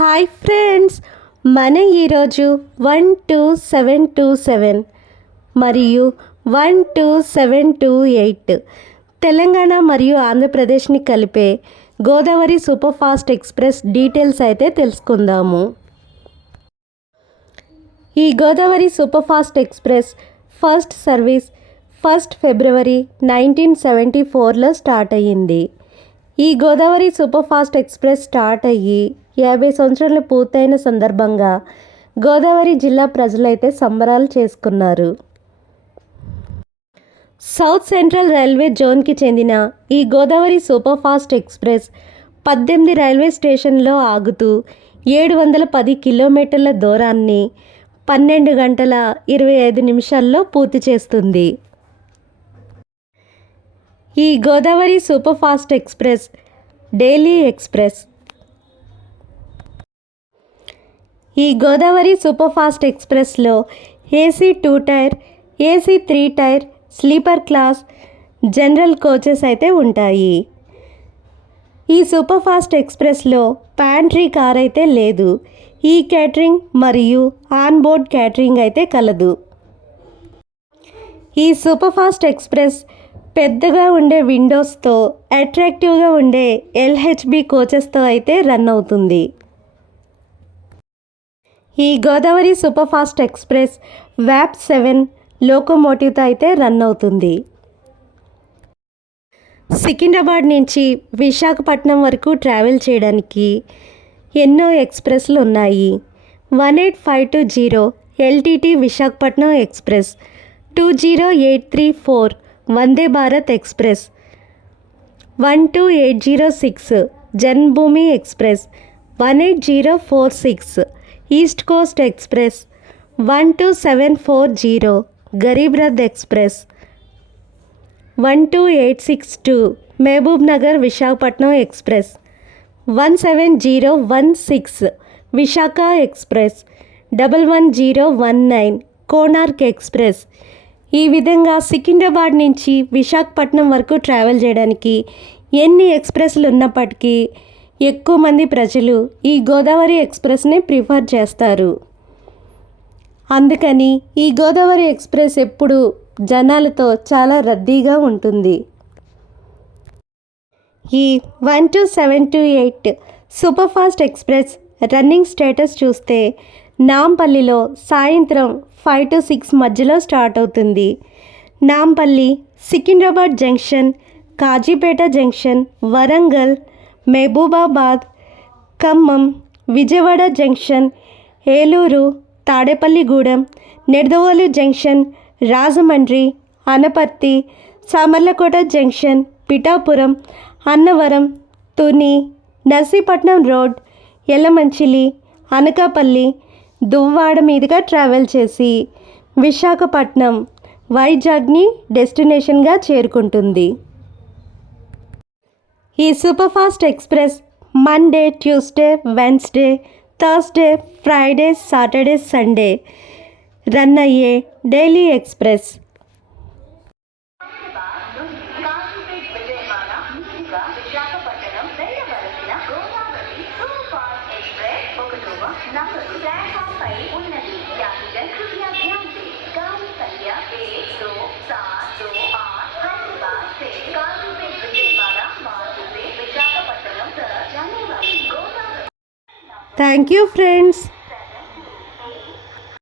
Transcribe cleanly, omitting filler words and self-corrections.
Hi friends, మన ఈరోజు 12727 మరియు 12728 తెలంగాణ మరియు ఆంధ్రప్రదేశ్ని కలిపే Godavari super fast express details అయితే తెలుసుకుందాము. ఈ Godavari super fast express first service 1 ఫిబ్రవరి 1974లో స్టార్ట్ అయ్యింది. ఈ Godavari super fast express start అయ్యి 50 సంవత్సరాలు పూర్తయిన సందర్భంగా గోదావరి జిల్లా ప్రజలైతే సంబరాలు చేసుకున్నారు. సౌత్ సెంట్రల్ రైల్వే జోన్కి చెందిన ఈ Godavari super fast express 18 railway స్టేషన్లో ఆగుతూ 710 కిలోమీటర్ల దూరాన్ని 12 గంటల 25 నిమిషాల్లో పూర్తి చేస్తుంది. ఈ Godavari super fast express daily express. ఈ గోదావరి సూపర్ ఫాస్ట్ ఎక్స్ప్రెస్లో AC 2 tier, AC 3 tier, sleeper class, general coaches అయితే ఉంటాయి. ఈ సూపర్ ఫాస్ట్ ఎక్స్ప్రెస్లో ప్యాంట్రీ కార్ అయితే లేదు. ఈ క్యాటరింగ్ మరియు ఆన్ బోర్డ్ క్యాటరింగ్ అయితే కలదు. ఈ సూపర్ ఫాస్ట్ ఎక్స్ప్రెస్ పెద్దగా ఉండే విండోస్తో అట్రాక్టివ్గా ఉండే ఎల్హెచ్బి కోచెస్తో అయితే రన్ అవుతుంది. ఈ గోదావరి సూపర్ ఫాస్ట్ ఎక్స్ప్రెస్ వ్యాప్ 7 లోకోమోటివ్తో అయితే రన్ అవుతుంది. సికింద్రాబాద్ నుంచి విశాఖపట్నం వరకు ట్రావెల్ చేయడానికి ఎన్నో ఎక్స్ప్రెస్లు ఉన్నాయి. 18520 LTT Visakhapatnam express, 20834 Vande Bharat express, 12806 Janmabhoomi express, 18046 east coast express, 12740 Garib Rath express, 12862 Mahabubnagar Visakhapatnam express, 17016 Visakha express, 11019 Konark express. ఈ విధంగా సికింద్రాబాద్ నుంచి విశాఖపట్నం వరకు ట్రావెల్ చేయడానికి ఎన్ని ఎక్స్ప్రెస్లు ఉన్నప్పటికీ ఎక్కువ మంది ప్రజలు ఈ గోదావరి ఎక్స్ప్రెస్ని ప్రిఫర్ చేస్తారు. అందుకని ఈ గోదావరి ఎక్స్ప్రెస్ ఎప్పుడు జనాలతో చాలా రద్దీగా ఉంటుంది. ఈ 12728 super fast express running status చూస్తే నాంపల్లిలో సాయంత్రం 5 to 6 మధ్యలో స్టార్ట్ అవుతుంది. Nampally, Secunderabad junction, Kazipet junction, Warangal, Mahabubabad, Khammam, Vijayawada junction, Eluru, Tadepalligudem, Nidadavolu junction, Rajahmundry, Anaparthi, Samalkot junction, Pithapuram, Annavaram, Tuni, Narsipatnam road, Yelamanchili, Anakapalle, Duvvada మీదుగా ట్రావెల్ చేసి విశాఖపట్నం, వైజాగ్ని డెస్టినేషన్గా చేరుకుంటుంది. ఈ super fast express Monday, Tuesday, Wednesday, Thursday, Friday, Saturday, Sunday run అయ్యే daily express. Thank you friends.